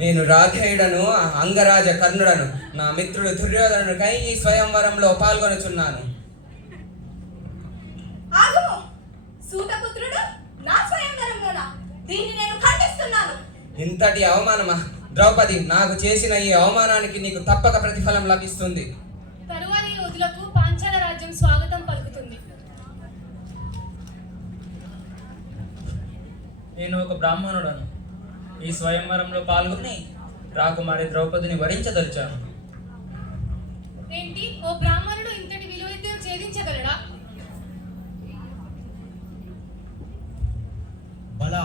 నేను రాధేయుడను అంగరాజ కర్ణుడను నా మిత్రుడు దుర్యోధనుడికై ఈ స్వయంవరంలో పాల్గొనుచున్నాను. ఆగుము! సూతపుత్రుడు నా స్వయంవరంలోనా? దీన్ని నేను ఖండిస్తున్నాను. ఇంతటి అవమానమా? ద్రౌపది, నాకు చేసిన ఈ అవమానానికి నీకు తప్పక ప్రతిఫలం లభిస్తుంది. తరువాతి యోధులకు పాంచాల రాజ్యం స్వాగతం పలుకుతుంది. నేను ఒక బ్రాహ్మణుడను. ఈ స్వయంవరంలో పాల్గొని రాకుమారి ద్రౌపదిని వరించదలిచాను. ఏంటి, ఓ బ్రాహ్మణుడు ఇంతటి విలువైతే ఛేదించగలడా? బలా,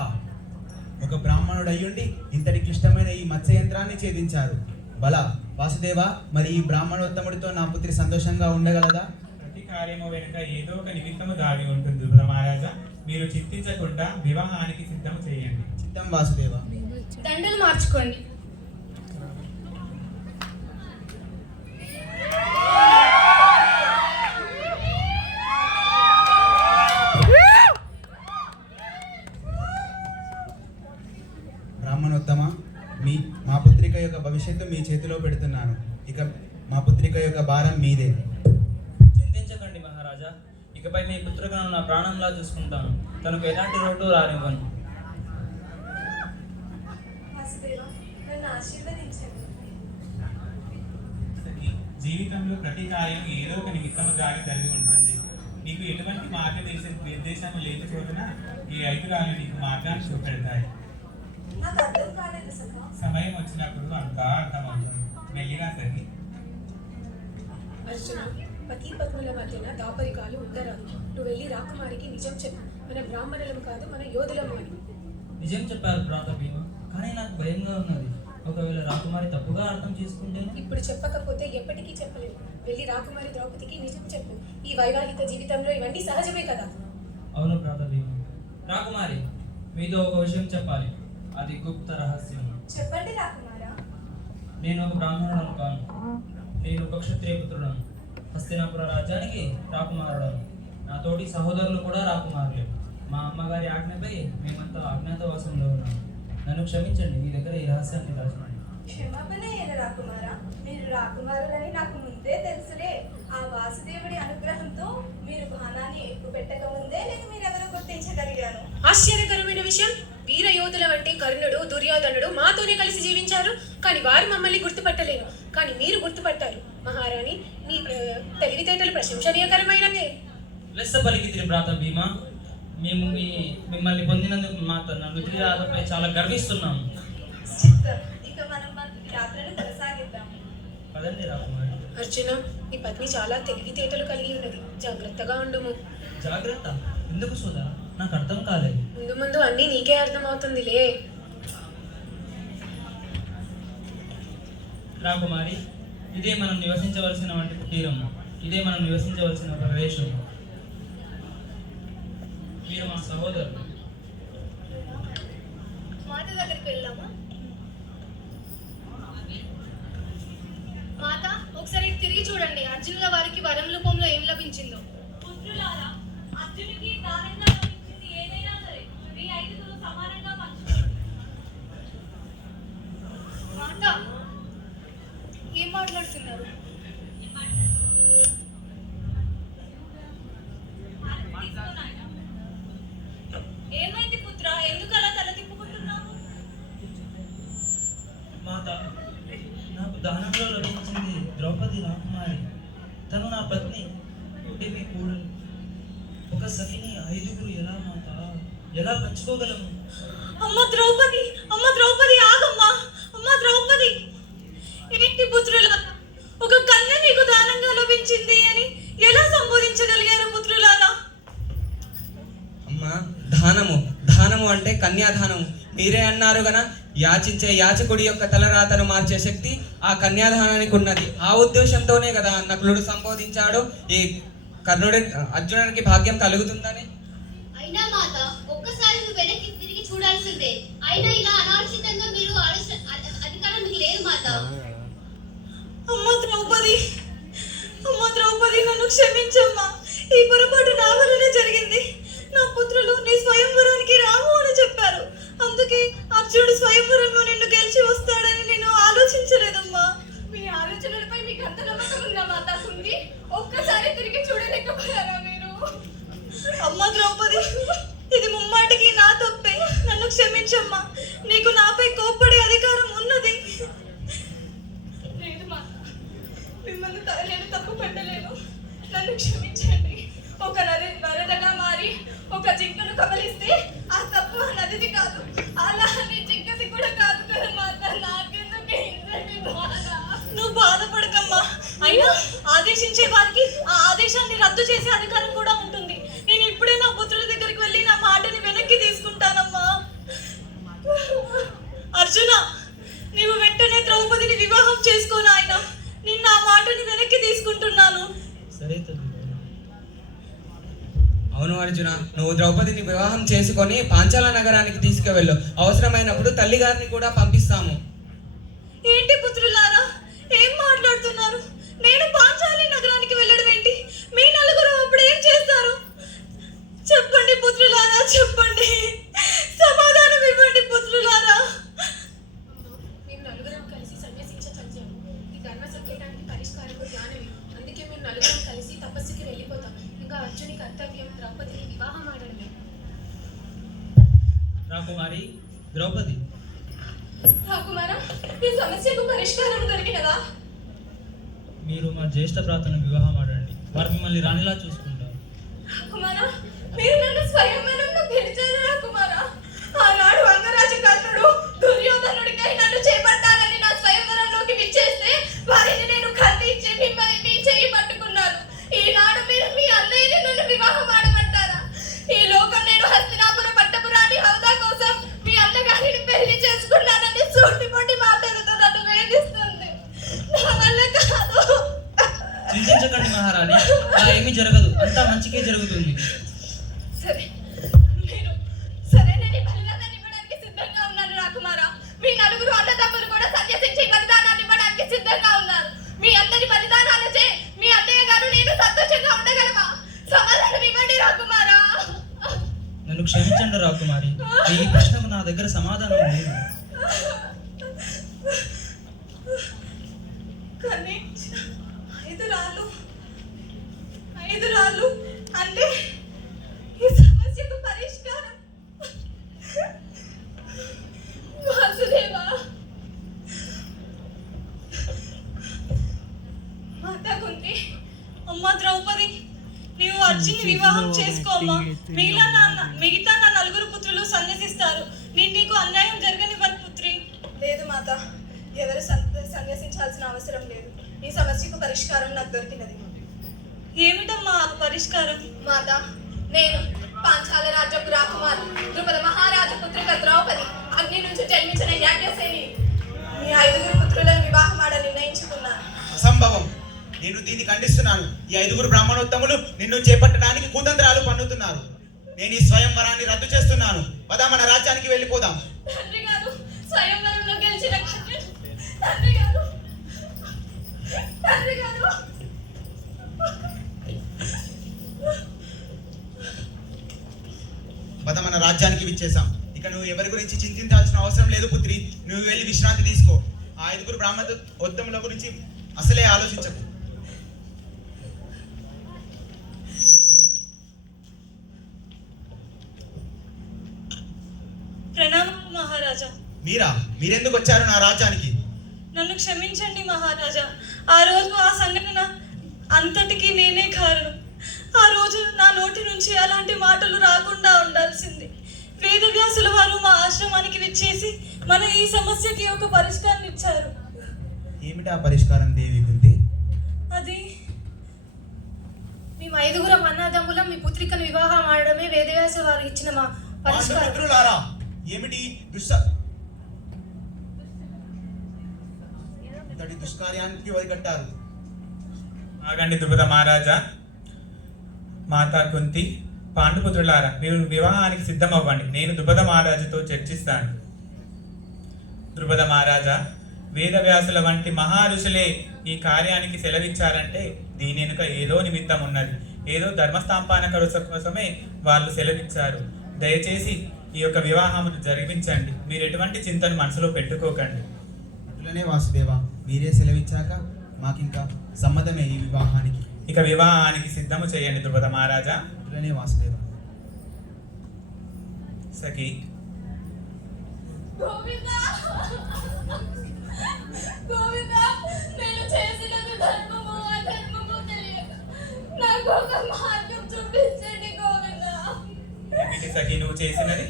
ఒక బ్రాహ్మణుడు అయ్యుండి ఇంతటి క్లిష్టమైన ఈ మత్స్య యంత్రాన్ని ఛేదించారు. బలా వాసుదేవ, మరి ఈ బ్రాహ్మణోత్తముడితో నా పుత్రి సంతోషంగా ఉండగలదా? ప్రతి కార్యము వెనుక ఏదో ఒక నిమిత్తము దాగి ఉంటుంది మహారాజా. మీరు చింతించకుండా వివాహానికి సిద్ధం చేయండి. చిత్తం వాసుదేవ. దండలు మార్చుకోండి. బ్రాహ్మణోత్తమ, మా పుత్రిక యొక్క భవిష్యత్తు మీ చేతిలో పెడుతున్నాను. ఇక మా పుత్రిక యొక్క భారం మీదే. చింతించకండి మహారాజా. ఇకపై మీ పుత్రికను నా ప్రాణంలా చూసుకుంటాను. తనకు ఎలాంటి రోడ్డు రానివ్వను. నన్ను ఆశీర్వదించండి. జీవితంలో ప్రతి కార్యం ఏదో ఒక నిమిత్తము దాగి జరిగి ఉంటుంది. నీకు ఎటువంటి నిర్దేశం లేని చోటున ఈ 5 రాళ్ళు నీకు మార్గాన్ని చూపెడతాయి. నాకు అర్థం కాలేదు సఖా. సమయం వచ్చినప్పుడు అంతా అర్థమవుతుంది. మెల్లిగా సరి. అర్జున, పతి పత్నుల మధ్యన దాపరికాలు ఉండరాదు. నువ్వు వెళ్ళి రాకుమారికి నిజం చెప్పు. మన బ్రాహ్మణులం కాదు, మన యోధులము అని. నిజం చెప్పారు ప్రాత భీమ, కానీ నాకు భయంగా ఉన్నది. ఒకవేళ రాకుమారి తప్పుగా అర్థం చేసుకుంటేనే? ఇప్పుడు చెప్పకపోతే ఎప్పటికీ చెప్పలేము. వెళ్ళి రాకుమారి ద్రౌపదికి నిజం చెప్పు. ఈ వైవాహిక జీవితంలో ఇవన్నీ సహజమే కదా. అవును ప్రాత భీమ. రాకుమారి, మీతో ఒక విషయం చెప్పాలి. అది గుప్త రహస్యం. చెప్పండి రాకుమారా. నేను ఒక బ్రాహ్మణుడను కాను. నేను ఒక క్షత్రియ పుత్రుడను. హస్తినాపుర రాజ్యానికి రాకుమారుడను. నా తోటి సహోదరులు కూడా రాకుమారులే. మా అమ్మగారి ఆజ్ఞపై మేమంతా అజ్ఞాతవాసంలో ఉన్నాము. నన్ను క్షమించండి, మీ దగ్గర ఈ రహస్యాన్ని దాచాను. క్షమాపణ ఏను రాకుమారా. మీరు రాకుమారులని నాకు ముందే తెలుసులే. ఆ వాసుదేవుడి అనుగ్రహంతో మీరు బాణాన్ని ఎక్కువ పెట్టక ముందే నేను మీరెవరో గుర్తించగలిగాను. ఆశ్చర్యకరమైన విషయం, వీర యోధుల వంటి కర్ణుడు దుర్యోధనుడు మాతోనే కలిసి జీవించారు. కానీ వారు మమ్మల్ని గుర్తుపట్టలేరు. కానీ మీరు గుర్తుపట్టారు. మహారాణి, మీ తెలివితేటలు ప్రశంసనీయకరమైనవే. లెస్స పలికితిరి ప్రాత భీమ. మేము మిమ్మల్ని పొందినందుకు నా మిత్రులపై చాలా గర్విస్తున్నాము. చిత్తం. ఇక మనం మన యాత్రను కొనసాగిద్దాం. పదండి రాకుమారి. అర్జున, నీ పత్ని చాలా తెలివితేటలు కలిగి ఉన్నది. జాగ్రత్తగా ఉండుము. జాగ్రత్త? ఎందుకు సోదరా? నాకు అర్థం కాలేదు. ముందు ముందు అన్నీ నీకే అర్థమవుతుందిలే. రాకుమారి, ఇదే మనం నివసించవలసిన వంటి కుటీరం. ఇదే మనం నివసించవలసిన ప్రదేశం. మీరు మా సహోదరులు. మాత దగ్గరికి వెళ్దామా? మాత, ఒకసారి తిరిగి చూడండి. అర్జునుల వారికి వరం రూపంలో ఏం లభించిందో. పుత్రులారా, అర్జునికి దానంగా లభించింది ఏదైనా సరే మీ 5 సమానంగా పంచుకోండి. మాత, ఏం మాట్లాడుతున్నారు? ఏమైంది పుత్ర? ఎందుకు అలా తల తిప్పుకుంటున్నావు? మాత, నాకు దానంలో లభించింది ద్రౌపది రాకుమారి. తను నా పత్ని, పుట్టిని కూడలు. ఒక సఖిని 5 ఎలా మాత? ఎలా పంచుకోగలము? అమ్మ ద్రౌపది, అమ్మ ద్రౌపది, ఆగమ్మా! అమ్మ ద్రౌపది, ఏంటి పుత్రులారా, ఒక కన్య మీకు దానంగా లభించింది అని ఎలా సంబోధించగలిగారు పుత్రులారా? అమ్మా, దానము అంటే కన్యాదానము. మీరే అన్నారు గన, యాచించే యాచకుడి యొక్క తలరాతను మార్చే శక్తి ఆ కన్యాదానానికి ఉన్నది. ఆ ఉద్దేశంతోనే కదా నకులుడు సంబోధించాడు ఈ అర్జునుడికి భాగ్యం కలుగుతుందని. అయినా మాత, ఒక్కసారి నువ్వు వెనక్కి తిరిగి చూడాల్సిందే. అయినా ఇలా అనార్చితంగా మీరు అధికారం మీకు లేదు మాత. అమ్మ ద్రౌపది, నన్ను క్షమించమ్మా. ఈ పొరపాటు నా వల్లనే జరిగింది. నా పుత్రులు నీ స్వయంవరానికి రాము అని చెప్పారు. అందుకే అర్జునుడు స్వయంవరంలో నిన్ను గెలిచి వస్తాడని క్షమించమ్మా. నీకు నాపై కోప్పడే అధికారం ఉన్నది. లేదు మాత, మిమ్మల్ని నేను తప్పు పెట్టలేను. నన్ను క్షమించండి. ఒక వరదగా మారి ఒక జింకను కబలిస్తే ఆ తప్పు ఆ నదిది కాదు, అలా అని జింకది కూడా కాదు కదా మాత. నాకెందుకు ఇంతటి బాధ? నువ్వు బాధపడకమ్మా. అయినా ఆదేశించే వారికి ఆ ఆదేశాన్ని రద్దు చేసే అధికారం కూడా ఉంటుంది. నేను ఇప్పుడే నా పుత్రుల దగ్గరికి వెళ్ళి నా మాటని వెనక్కి తీసుకుంటానమ్మా. అర్జున, నీవు వెంటనే ద్రౌపదిని వివాహం చేసుకో నాయనా. నిన్న ఆ మాటని వెనక్కి తీసుకుంటున్నాను. సరే తల్లి. అవును అర్జున, నువ్వు ద్రౌపదిని వివాహం చేసుకొని పాంచాల నగరానికి తీసుకువెళ్ళు. అవసరమైనప్పుడు తల్లిగారిని కూడా పంపిస్తాము. ఏంటి పుత్రులారా, ఏం మాట్లాడుతున్నారు? నేను పాంచాలి నగరానికి వెళ్ళడం ఏంటి? మీ నలుగురు అప్పుడు ఏం చేస్తారు? చెప్పండి పుత్రులారా, చెప్పండి. సమాధానం ఇవ్వండి పుత్రులారా. మేము నలుగురం కలిసి సన్యాసించచ్చాము. ఈ ధర్మ సంకేతానికి పరిష్కారం జ్ఞానమే. అందుకే మేము నలుగురం కలిసి తపస్సుకి వెళ్ళిపోతాం. ఇంకా అర్జుని కర్తవ్యం ద్రౌపదిని వివాహం ఆడడమే. రాకుమారి ద్రౌపది, రాకుమారా, ఈ సమస్యకు పరిష్కారం దొరికినదా? మీరు మా జ్యేష్ఠ భ్రాతను వివాహం ఆడండి. వారు మిమ్మల్ని రాణిలా చూసుకుంటారు. రాకుమారా, మీరు నన్ను స్వయంవరంలో పిలిచారు రాకుమారా. ఆనాడు అంగరాజు కర్ణుడు దుర్యోధనుడికై నన్ను చేపట్టాలని నా స్వయంవరంలోకి విచ్చేస్తే వారిని నేను ఖండించి మిమ్మల్ని మీ చేయి పట్టుకున్నాను. ఈనాడు మీరు మీ అన్నయ్యని నన్ను వివాహం ఆడమంటారా? ఈ లోకం నేను హస్తినాపుర పట్టపురాణి హౌదా కోసం మీ అన్నగారిని పెళ్లి చేసుకున్నానని సూటిపోటి మాట్లాడుతూ నన్ను వేధిస్తుంది. నా వల్ల కాదు. చింతించకండి మహారాణి, అలా ఏమీ జరగదు. అంతా మంచికే జరుగుతుంది. సరే, నేను సరేనని బలిదానాన్ని ఇవ్వడానికి సిద్ధంగా ఉన్నాను రాకుమారా. మీ నలుగురు అన్నదమ్ములు కూడా సన్యసించి బలిదానాన్ని ఇవ్వడానికి సిద్ధంగా ఉన్నారు. మీ అందరి బలిదానాలచే మీ అన్నయ్య గారు నేను సంతోషంగా ఉండగలమా? సమాధానం ఇవ్వండి రాకుమారా. నన్ను క్షమించండి రాకుమారి, ఈ ప్రశ్నకు నా దగ్గర సమాధానం లేదు. కానీ 5 రాళ్ళు అంటే ఈ సమస్యకు పరిష్కారం. వాసుదేవా, మాతా కుంతి, అమ్మా ద్రౌపది, నీవు అర్జున్ని వివాహం చేసుకో అమ్మా. మిగతా నా నలుగురు పుత్రులు సన్యసిస్తారు. నీకు అన్యాయం జరగనివ్వను పుత్రి. లేదు మాత, ఎవరు సన్యసించాల్సిన అవసరం లేదు. ఈ సమస్యకు పరిష్కారం నాకు దొరికినది. ఏమిటమ్మా ఆ పరిష్కారం? మాత, నేను పాంచాల రాజ్యపు రాకుమారు ద్రుపద మహారాజ పుత్రిక ద్రౌపది అగ్ని నుంచి జన్మించిన యాజ్ఞసేని మీ 5 పుత్రులను వివాహం ఆడ నిర్ణయించుకున్నాను. అసంభవం. నేను దీన్ని ఖండిస్తున్నాను. ఈ 5 బ్రాహ్మణోత్తములు నిన్ను చేపట్టడానికి కుతంత్రాలు పన్నుతున్నారు. నేను ఈ స్వయంవరాన్ని రద్దు చేస్తున్నాను. పద, మన రాజ్యానికి వెళ్ళిపోదాం. తండ్రి గారు, స్వయంవరంలో గెలిచిన కన్యను తండ్రి గారు, తండ్రి గారు. పద, మన రాజ్యానికి విచ్చేసాం. ఇక నువ్వు ఎవరి గురించి చింతించాల్సిన అవసరం లేదు పుత్రి. నువ్వు వెళ్ళి విశ్రాంతి తీసుకో. ఆ 5 బ్రాహ్మణోత్తముల గురించి అసలే ఆలోచించకు. ప్రణామాలు మహారాజా. మీరెందుకు వచ్చారు నా రాజ్యానికి? నన్ను క్షమించండి మహారాజా. ఆ రోజు ఆ సంఘటన అంతటికీ నేనే కారణం. ఆ రోజు నా నోటి నుంచి అలాంటి మాటలు రాకుండా ఉండాల్సింది. వేదవ్యాసుల వారు మా ఆశ్రమానికి విచ్చేసి మన ఈ సమస్యకి ఒక పరిష్కారం ఇచ్చారు. ఏమిటి ఆ పరిష్కారం దేవి కుంతి? అది మేము 5 అన్నదమ్ములం మీ పుత్రికను వివాహం ఆడడమే వేదవ్యాస వారు ఇచ్చిన మా పరిష్కారం. పాండుపుత్రులారా, ఏమిటి ఇంతటి దుష్కార్యానికి వదిగట్టారు? ఆగండి ద్రుపద మహారాజా, మాతా కుంతి, పాండుపుత్రులారా, మీరు వివాహానికి సిద్ధమవ్వండి. నేను ద్రుపద మహారాజుతో చర్చిస్తాను. ద్రుపద మహారాజా, వేదవ్యాసుల వంటి మహా ఋషులే ఈ కార్యానికి సెలవిచ్చారంటే దీని వెనుక ఏదో నిమిత్తం ఉన్నది. ఏదో ధర్మస్థాపన కోసమే వాళ్ళు సెలవిచ్చారు. దయచేసి ఈ యొక్క వివాహమును జరిపించండి. మీరు ఎటువంటి చింతను మనసులో పెట్టుకోకండి. అట్లనే వాసుదేవ, మీరే సెలవిచ్చాక మాకింకా సమ్మతమే ఈ వివాహానికి. ఇక వివాహానికి సిద్ధము చేయండి ద్రుపద మహారాజా. అట్లనే వాసుదేవ. సఖి, గోవిందా గోవిందా, నేను చేసినది ధర్మమో అధర్మమో తెలియక నాకు ఒక మార్గం చూపించండి గోవిందా. ఏమిటి సఖి నువ్వు చేసినది?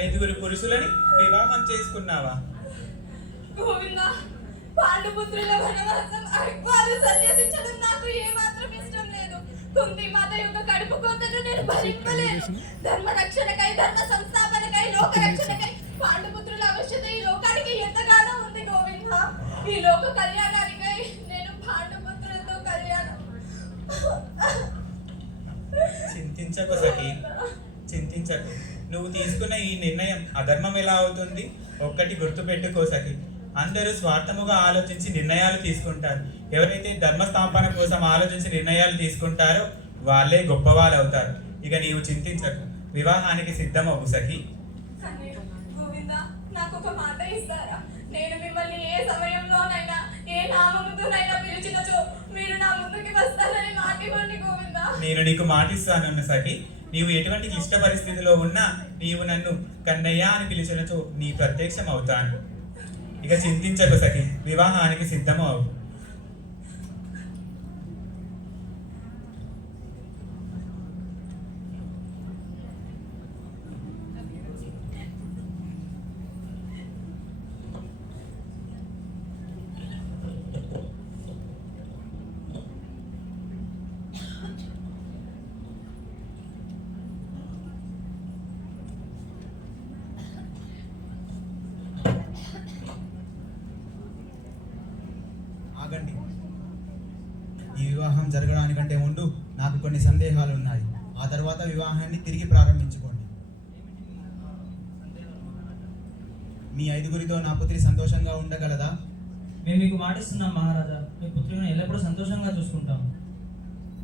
5 పురుషులని వివాహం చేసుకున్నావా? గోవిందా, పాండుపుత్రుల వనవాసం అక్వాలు సన్యసించడం నాకు ఏమాత్రం ఇష్టం లేదు. కుంతి మాత యొక్క కడుపు కోతను నేను భరింపలేను. ధర్మ రక్షణకై, ధర్మ సంస్థాపనకై, లోక రక్షణకై పాండుపుత్రుల ఆవశ్యకత ఈ లోకానికి ఎంతగానో ఉంది గోవిందా. ఈ లోక కళ్యాణానికై నేను పాండుపుత్రులతో కళ్యాణం. చింతించకు సఖి, చింతించకు. నువ్వు తీసుకున్న ఈ నిర్ణయం అధర్మం ఎలా అవుతుంది? ఒక్కటి గుర్తుపెట్టుకో సఖి, అందరూ స్వార్థముగా ఆలోచించి నిర్ణయాలు తీసుకుంటారు. ఎవరైతే ధర్మ స్థాపన కోసం ఆలోచించి నిర్ణయాలు తీసుకుంటారో వాళ్ళే గొప్పవాళ్ళు అవుతారు. ఇక నీవు చింతించకు, వివాహానికి సిద్ధమవు సఖి. కానీ గోవిందా, నాకు ఒక మాట ఇస్తారా? నేను మిమ్మల్ని ఏ సమయంలోనైనా ఏ నామముతోనైనా పిలిచినచో మీరు నా ముందుకి వస్తారని మాట ఇవ్వండి గోవిందా. నేను నీకు మాటిస్తాను సఖి, నీవు ఎటువంటి క్లిష్ట పరిస్థితిలో ఉన్నా నీవు నన్ను కన్నయ్య అని పిలిచినచో నీ ప్రత్యక్షం అవుతాను. ఇక చింతించకు సఖి, వివాహానికి సిద్ధమవు. ఆగండి. ఈ వివాహం జరగడానికంటే ముందు నాకు కొన్ని సందేహాలు ఉన్నాయి. ఆ తర్వాత వివాహాన్ని తిరిగి ప్రారంభించుకోండి. మీ 5గురితో నా పుత్రి సంతోషంగా ఉండగలదా? మేము మీకు మాటిస్తున్నాం మహారాజా, మీ పుత్రిని ఎల్లప్పుడూ సంతోషంగా చూసుకుంటాం.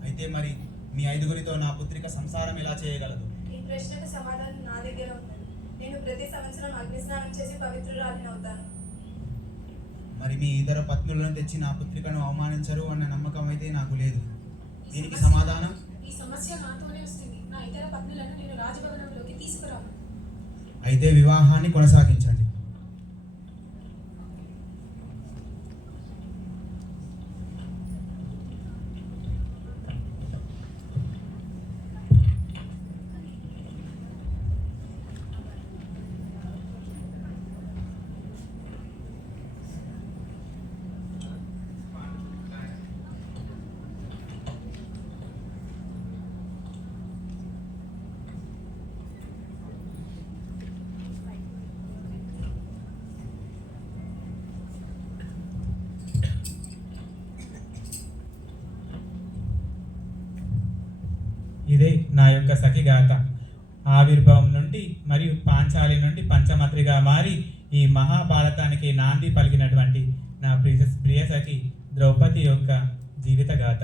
అయితే మరి మీ 5గురితో నా పుత్రిక సంసారం ఎలా చేయగలదు? ఈ ప్రశ్నకు సమాధానం నా దగ్గర ఉన్నది. నేను ప్రతి సంవత్సరం అగ్నిస్నానం చేసి పవిత్రురాలిని అవుతాను. మరి మీ ఇతర పత్నులను తెచ్చి నా పుత్రికను అవమానించరు అన్న నమ్మకం అయితే నాకు లేదు. దీనికి సమాధానం? ఈ సమస్య నాతోనే వస్తుంది. నా ఇతర పత్నులను నేను రాజభవనంలోకి తీసుకురాను. అయితే వివాహాన్ని కొనసాగించండి. ఇదే నా యొక్క సఖి గాథ. ఆవిర్భావం నుండి మరియు పాంచాలి నుండి పంచమత్రిగా మారి ఈ మహాభారతానికి నాంది పలికినటువంటి నా ప్రియ సఖి ద్రౌపది యొక్క జీవిత గాథ.